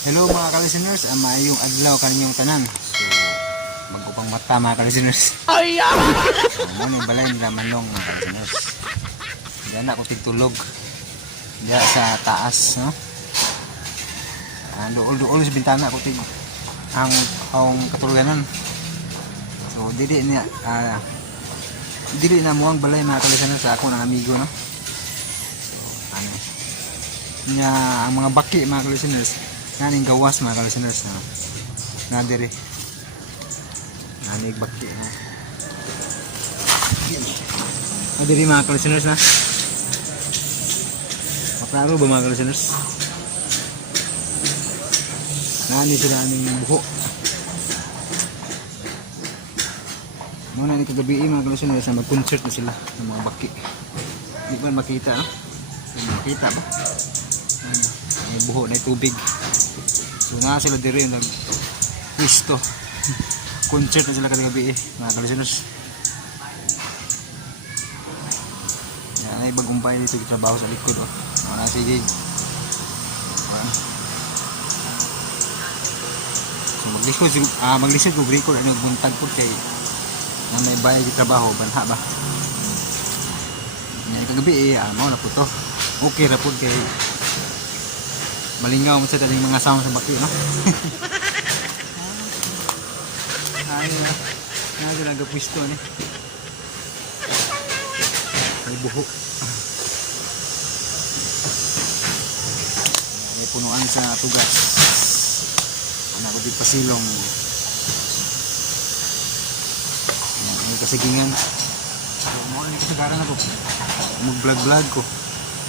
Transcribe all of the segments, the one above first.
Hello mga ka-listeners, maayong adlaw kaninyong tanan. So, magupang mata mga ka-listeners. Mo ni balay nila manong mga ka-listeners. Diyan ako tigtulog. Diyan sa taas, no? Dool sa bintana ako tig ang katuluganan. So, dili na muang balay mga ka-listeners sa ako ng amigo, no? So, ang mga baki mga ka-listeners. Naning gawas mga ka-listeners na dire nanig bakti na dire mga ka-listeners na maklaro ba mga ka-listeners nani sila aning buho muna ni kagabi mga ka-listeners na mag-concert na sila ng mga baki di ba makita no? Makita ba may buho na tubig. So nga sila dire nag-pwisto. Concert na sila kagabi mga ka-listeners. Yan ay bagumpay dito trabaho sa likod mga sige. So maglisod ko record ano buntag po kay na may bayad di trabaho banha ba. Yan kagabi mao na po to. Okay ra po kay malingaw mo sa daling mga sound sa baki, no? Ay, nasa nagapwisto, ne? May buho. May punuan sa tugas. Ano ko di pasilong. May kasigingan. So, mga ni kasagaran ako. Mag-vlog ko.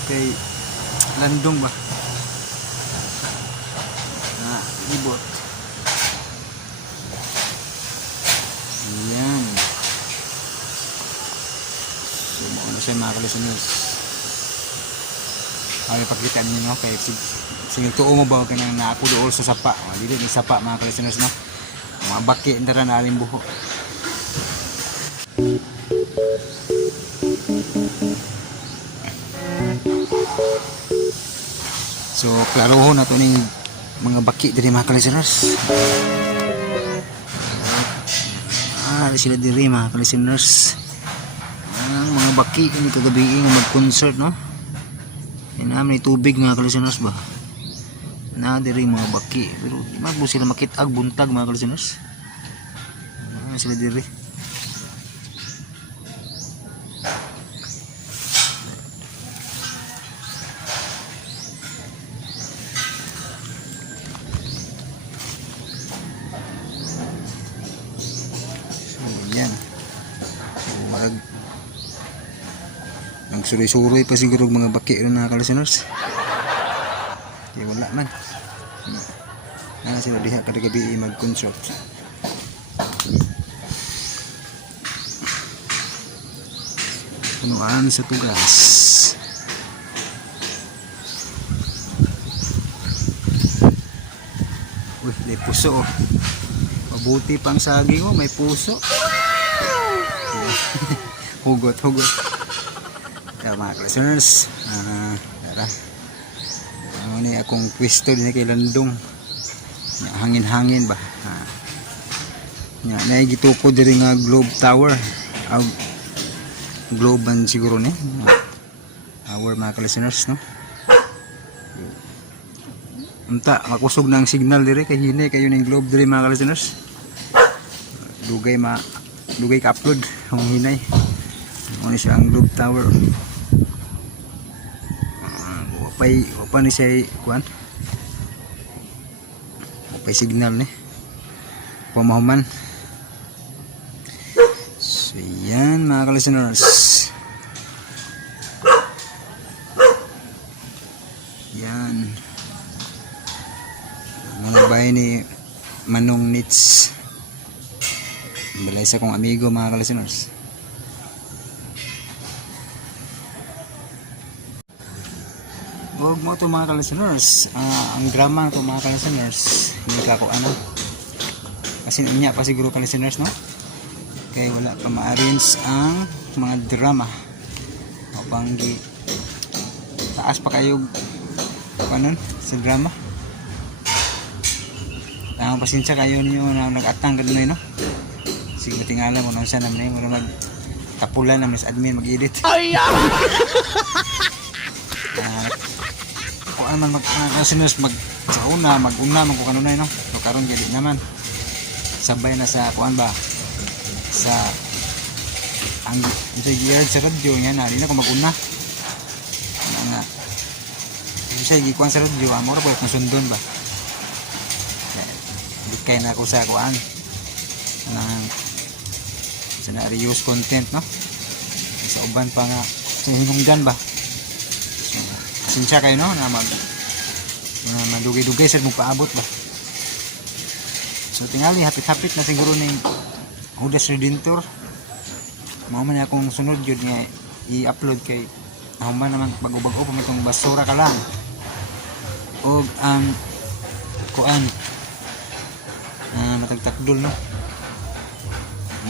Kay landong ba? Ibot. Ayan. So, mauna siya mga ka-listeners. Ay, pagkitaan nyo, no? Kaya sinituo mo ba ka nang naako doon sa sapa? Dito may sapa mga ka-listeners, no? Mga baki, indara na aling buho. So, klaroho na ito ning mga baki dari mga ka-listeners. Sila diri mga ka-listeners. Mga baki ini kagabi nga mag-concert, no? Inaman tubig mga ka-listeners ba. Na diri mga baki pero di man po sila makitag buntag mga ka-listeners. Sila diri. Yan. Nagsuri-suri pa siguro mga baki rin na ka-listeners. Kaya wala man. Sila diha kada gabi mag-concert. Punuan sa tugas. Uy, may puso mabuti pang saging may puso. hugot kaya mga ka-listeners tara ano ni akong pwesto din kay landong hangin ba naigituko diri nga Globe Tower Globe man siguro ni tower mga ka-listeners, no? Unta makusog na ang signal diri kay hini kayo ning Globe diri mga ka-listeners. Dugay ka-upload ang hinay. Ano siya ang Globe Tower. Wapa ni siya kuan. Wapay signal ni. Pamahuman. So yan mga ka-listeners. Yan. Mga bahay ni Manong Nits. Balay sa kong amigo mga ka-listeners. Huwag mo ito mga ka-listeners. Ang drama ito mga ka-listeners. Hindi ka ako ano. Kasi niya pa siguro ka-listeners, no? Kaya wala pa ma-arrange ang mga drama. O panggi. Taas pa kayo panon sa drama. ang pasensya kayo niyo na nag-atang ka doon no. Sige tingala mo nung sana naman mo mag tapulan na mas admin mag-edit. Ay kung ano man mag-kasinos mag sa una mag-una man ko kanunay no. So karon gid naman sabay na sa kuan ba sa ang gear sa radyo niya na ko mag-una nga siya gikuan sa radyo amo ra pud sundon ba kay na ako sa kuan ng sa na-reuse content no sa uban pa nga sa hinungdan ba so, sinsya kayo no na madugay-dugay sa mong paabot ba so tingali hapit-hapit na siguro ni Judas Redentor mao man akong sunod yun nga i-upload kay human naman bago-bago pa itong basura ka lang o ang kuan matagtakdol no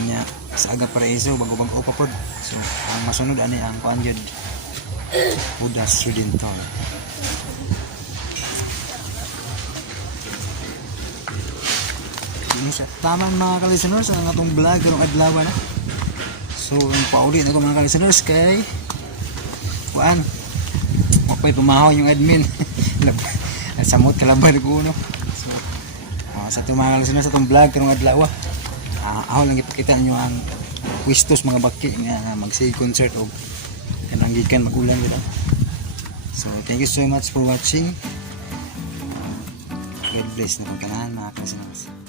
nya sa aga paraiso bago-bago pa pod so ang masunod ani ang kuan jud Judas Redentor sa taman mga ka-listeners ang atong vlog karong adlaw na so paulit ako mga ka-listeners kay kuan mapay pumahaw yung admin samot kalaban ko no so sa itong mga listeners sa itong vlog karong adlaw ako lang ipakita nyo ang pwistos mga baki nga mag-say concert o kanang gikan mag-ulan dito so thank you so much for watching God bless na pagkanahan mga ka-listeners.